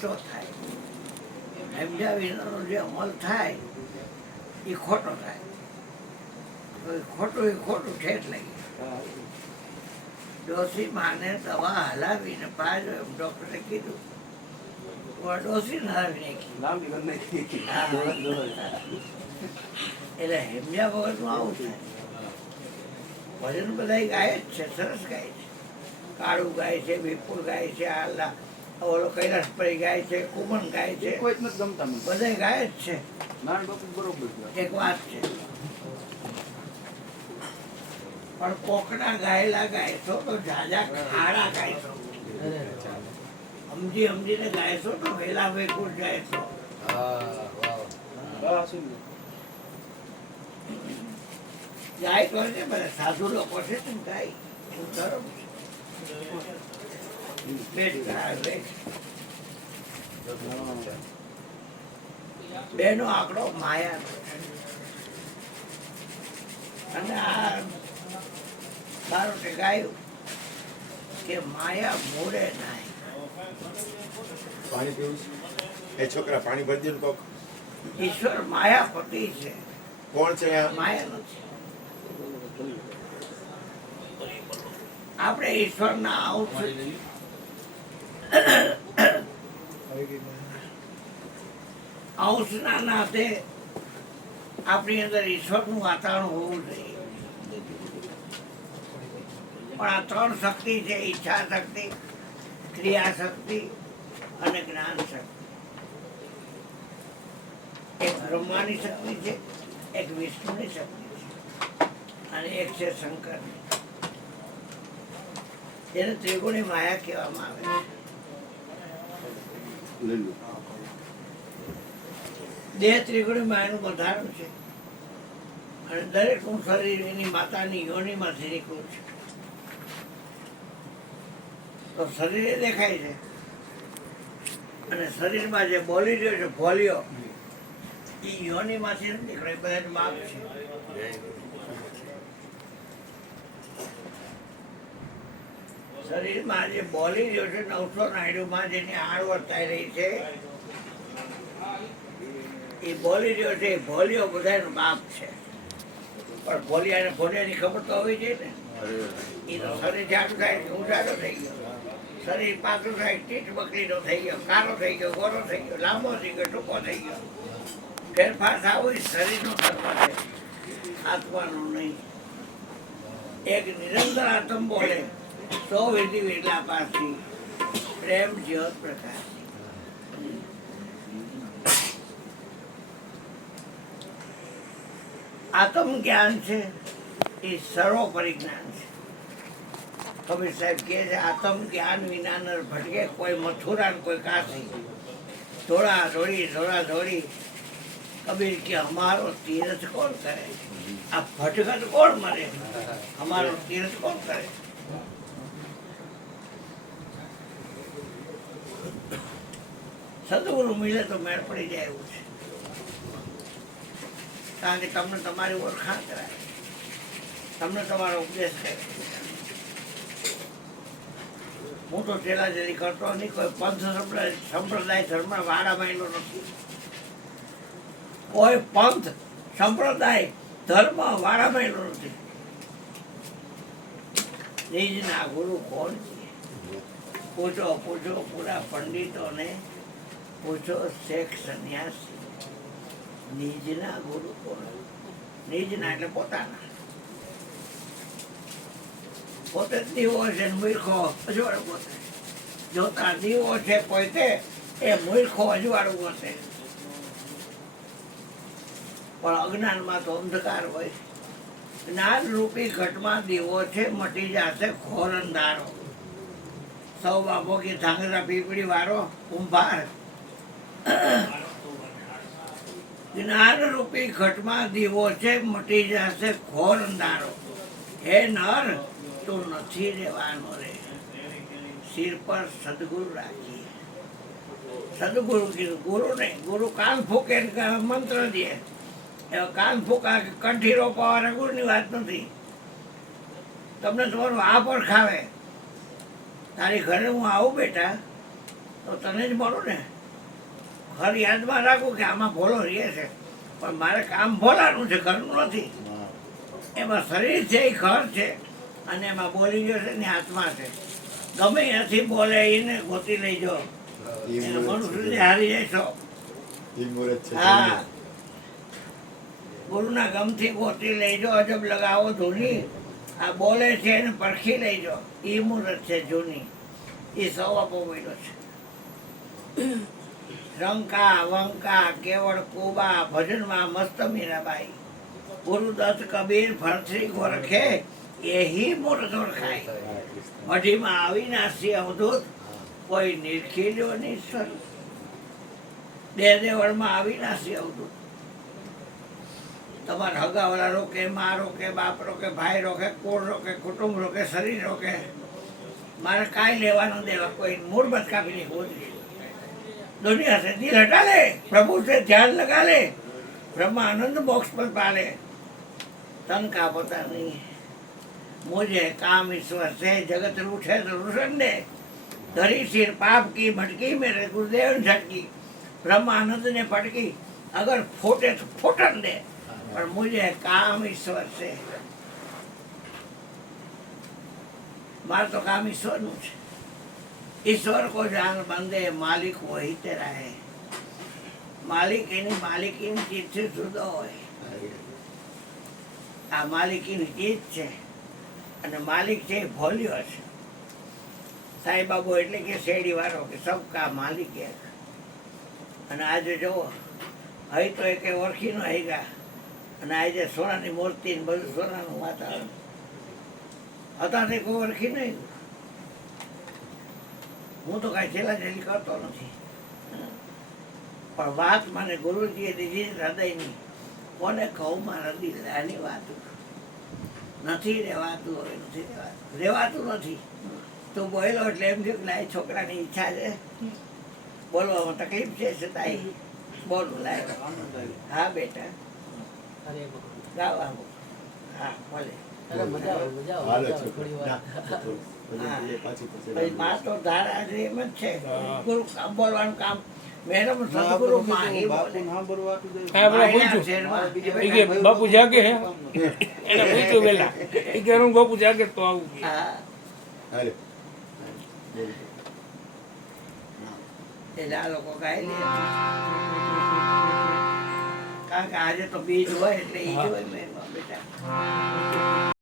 સાચો થાય. સમજ્યા વિનાનો જે અમલ થાય એ ખોટો થાય. તો એ ખોટું છે જ નહીં. ડોસી માને દવા હલાવીને પાજો એમ ડોક્ટરે કીધું. ડોસી હલાવી નાખી. એટલે હેમજા વગરનું આવું થાય. ભજન બધા ગાય જ છે, સરસ ગાય છે. કાળું ગાય છે, વિપુલ ગાય છે, આલા ઓલો કૈલાસભાઈ ગાય છે, કુમન ગાય છે, બધા ગાય જ છે. એક વાત છે, પણ કોકના ગાયેલા ગાયશો તો જાજા ખાડા ગાયશો. સમજીને ગાયશો તો વેલા વેકુળ ગાયશો. ગાય તો છે બધા સાધુ લોકો છે ને ગાય ધર્મ બેનો આંકડો માયા અને આ બારોટે ગાયું કે માયા મોડે નાય. પાણી પીવું એ છોકરા પાણી ભરી દે કોક. ઈશ્વર માયાપતિ છે. કોણ છે માયા નથી. આપણે ઈશ્વરના અંશના નાતે આપણી અંદર ઈશ્વરનું વાતાવરણ હોવું જોઈએ. પણ આ ત્રણ શક્તિ છે, ઈચ્છા શક્તિ, ક્રિયા શક્તિ અને જ્ઞાન શક્તિ. એક બ્રહ્માની શક્તિ છે, એક વિષ્ણુની શક્તિ છે અને એક છે શંકરની. જેને ત્રિગુણી માયા કહેવામાં આવે છે. દેહ ત્રિગુણી માયાનું બંધારણ છે અને દરેકનું શરીર એની માતાની યોનિમાંથી નીકળ્યું છે. તો શરીરે દેખાય છે અને શરીરમાં જે બોલી રહ્યો છે ભોલિયો એ યોનિમાંથી નથી નીકળે. બધાનું માપ છે. શરીરમાં જે બોલી રહ્યો છે 900 જેની આડ વર્તાઈ રહી છે એ બોલી રહ્યો છે. ભોલિયો બધાનું બાપ છે. પણ ભોલિયાની ખબર તો હોવી જોઈએ ને. એ તો શરીર જાડું થાય હું જાડો થઈ ગયો, શરીર પાતળું થાય ટીટ બકરીનો થઈ ગયો, કાળો થઈ ગયો, ગોરો થઈ ગયો, લાંબો થઈ ગયો, ટૂંકો થઈ ગયો. ફેરફાર થવો એ શરીરનો ધર્મ છે, આત્માનો નહીં. એક નિરંતર આત્મ બોલે 100 વિધિ વિરલા પાસી પ્રેમ જ્યોત પ્રકાશ. આત્મ જ્ઞાન છે એ સર્વોપરી જ્ઞાન છે. કબીર સાહેબ કહે છે આત્મ જ્ઞાન વિના નર ભટકે, કોઈ મથુરા ને કોઈ કાશી. ધોળા ધોળી કબીર કે અમારો તીર્થ કોણ કરે? આ ભટકત કોણ મરે? અમારો તીર્થ કોણ કરે? સદગુરુ મિલે તો મેળ પડી જાય એવું છે. કારણ કે તમને તમારી ઓળખાણ કરાય, તમને તમારો ઉપદેશ કરે. હું તો ચેલાચેલી કરતો નહીં, કોઈ પંથ સંપ્રદાય ધર્મ વાડા માયલો નથી. કોઈ પંથ સંપ્રદાય ધર્મ વાડા માયલો નથી. નિજના ગુરુ કોણ છે? પૂછો પૂરા પંડિતોને, પૂછો શેખ સંન્યાસી. નિજના ગુરુ કોણ? નિજના એટલે પોતાના. પોતે જ દીવો છે, મૂર્ખો અજવાળું હશે. જોતા દીવો છે પોતે એ મૂર્ખો અજવાળું હશે. પણ અજ્ઞાનમાં તો અંધકાર હોય. જ્ઞાન રૂપી ઘટમાં દીવો છે, મટી જશે ઘોર અંધારો. સૌ બાપો કે ધાંગધ્રા પીપળી વાળો કુંભાર. જ્ઞાન રૂપી ઘટમાં દીવો છે, મટી જશે ઘોર અંધારો. હે નર તું નથી રહેવાનો રે, સિર પર સદગુરુ રાખીએ. સદગુરુ કીધું, ગુરુ નહીં. ગુરુ કાન ફૂકે મંત્ર દે, કાન ફૂકા કંઠી રોપવા ગુરુની વાત નથી. તમને તમારું આ પણ ખાવે. તારી ઘરે હું આવું બેટા તો તને જ મળું ને. ઘર યાદમાં રાખું કે આમાં ભોળો રહે છે, પણ મારે કામ ભોલાનું છે, ઘરનું નથી. એમાં શરીર છે એ ઘર છે, અને એમાં બોલી ગયો છે ને આત્મા છે. ગમે નથી બોલે એને ગોતી લઈ જાઓ, એને મનુષ્ય હારી જાય છો. હા, ગુરુના ગમથી ગોતી લઈ જાઓ, અજબ લગાવો ધૂની. આ બોલે છે એને પરખી લઈ જાઓ, એ મુહૂર્ત છે જૂની. એ સૌ આપો મળ્યો છે. રંકા વંકા કેવળ કુબા ભજનમાં મસ્ત મીરાબાઈ. ગુરુદત્ત કબીર ભરશ્રી ગોરખે એહી મૂર્ત ઓળખાય. મઢીમાં અવિનાશી અવધૂત કોઈ નિરખીલ્યો નિશ્ચલ. દેવળમાં અવિનાશી અવધૂત. તમારા હગાવાળા રોકે, મા રોકે, બાપ રોકે, ભાઈ રોકે, કુળ રોકે, કુટુંબ રોકે, શરીર રોકે, મારે કાંઈ લેવાનું દેવા કોઈ મૂળબત કાપી નહીં હોતી. दुनिया से दिल हटा ले, प्रभु से ध्यान लगा ले, ब्रह्मानंद मोक्ष पर पाले. तन का पता नहीं है मुझे काम ईश्वर से, जगत रूठे तो रूषण दे. धरी सिर पाप की भटकी मेरे गुरुदेव झटकी. ब्रह्मानंद ने पटकी, अगर फोटे तो फोटन दे, पर मुझे काम ईश्वर से. मार तो काम ईश्वर નું છે. ईश्वर को जान बंदे, मालिक वही तेरा है. માલિકીની ચીજથી જુદો હોય. આ માલિકીની ચીજ છે, અને માલિક છે એ ભોલ્યો છે. સાંઈ બાબુ એટલે કે શેરડી વાળો કે સબકા માલિક એક. અને આજે જુઓ, અહીં તો એક ઓળખી ન ગયા, અને આજે સોનાની મૂર્તિ ને બધું સોનાનું વાતાવરણ હતા તે કોઈ ઓળખી નહીં. હું તો કાંઈ છેલ્લાછેલ્લી કરતો નથી, પણ વાત મને ગુરુજીએ દીધી હૃદયની. કોને કહું માં હૃદયની વાત નથી રેવાતું, હવે નથી રેવાતું નથી. તું બોલ્યો એટલે એમ થયું કે છોકરાની ઈચ્છા છે, બોલવામાં તકલીફ છે છતાંય બોલું લાય. હા બેટા, ગાવાનું. હા ભલે. માં તો ધારા એમ જ છે. ગુરુ કામ બોલવાનું કામ. મેડમ સદગુરુ માહી બોલે. બાપુ જાગે હે એને પૂછ્યું પેલા એ કે બાપુ જાગે તો આવું. એટલે આ લોકો ગાય લે, કારણ કે આજે તો બીજ હોય એટલે એ જ હોય બેટા.